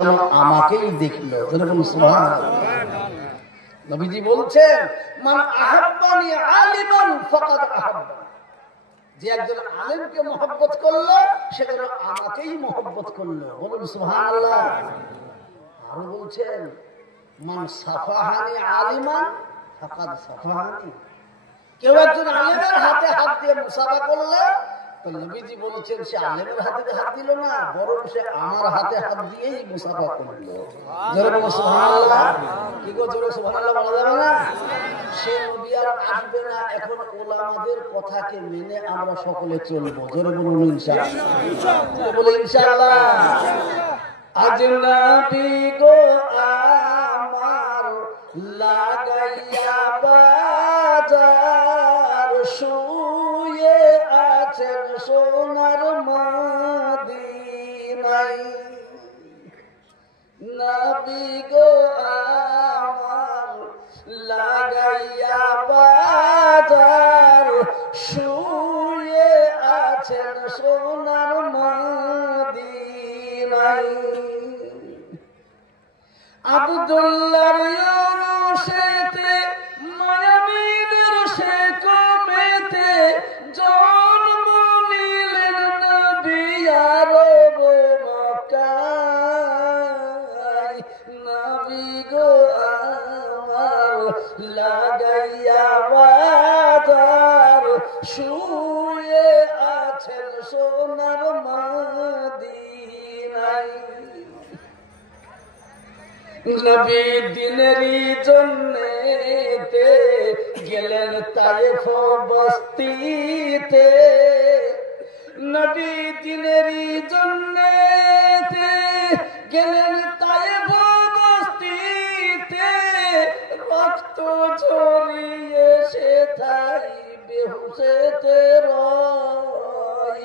আমাকেই দেখলো। নবীজি বলছেন, মান আহাব্বানি আলিমান ফাকাদ আহাব্বানি, যে একজন আলেমকে মহব্বত করলো সে যেন আমাকেই মহব্বত করলো। বলুন সুবহানাল্লাহ। আরো বলছেন, মান সাফাহানি আলিমান ফাকাদ সাফাহানি, কেউ একজন আলেমের হাতে হাত দিয়ে মুসাফা করলে নবীজি বলছেন সে আলেমের হাতে হাত দিল না, বরং সে আমার হাতে হাত দিয়েই মুসাফা করলো। জোরে বলো সুবহানাল্লাহ। কি গো, জোরে সুবহানাল্লাহ বলা যাবে না? সে নবী আর আসবে না, এখন ওলামাদের কথাকে মেনে আমরা সকলে চলবো। জোরে বলুন ইনশাআল্লাহ। বলে ইনশাআল্লাহ। আজ নবী গো আমার লাগাইয়া বাজার, শুয়ে আছেন সোনার মদিনায়। নবী গো আমার লাগাইয়া বাজার, শুয়ে আছেন সোনার মদিনায়। আব্দুল্লাহর ইউনুসেতে মায়ামিনের সে কমেতে জন্ম নিলেন নবী আরব মক্কায়। নবী গো আমার লাগাইয়া বাজার, শুয়ে আছেন সোনার মদিনায়। নবী দিনেরই জন্যেতে গেলেন তায়েফ বস্তিতে। নবী দিনেরই জন্যেতে গেলেন তায়েফ বস্তিতে, রক্ত ঝরিয়ে সে তাই বেহুশেতে রয়।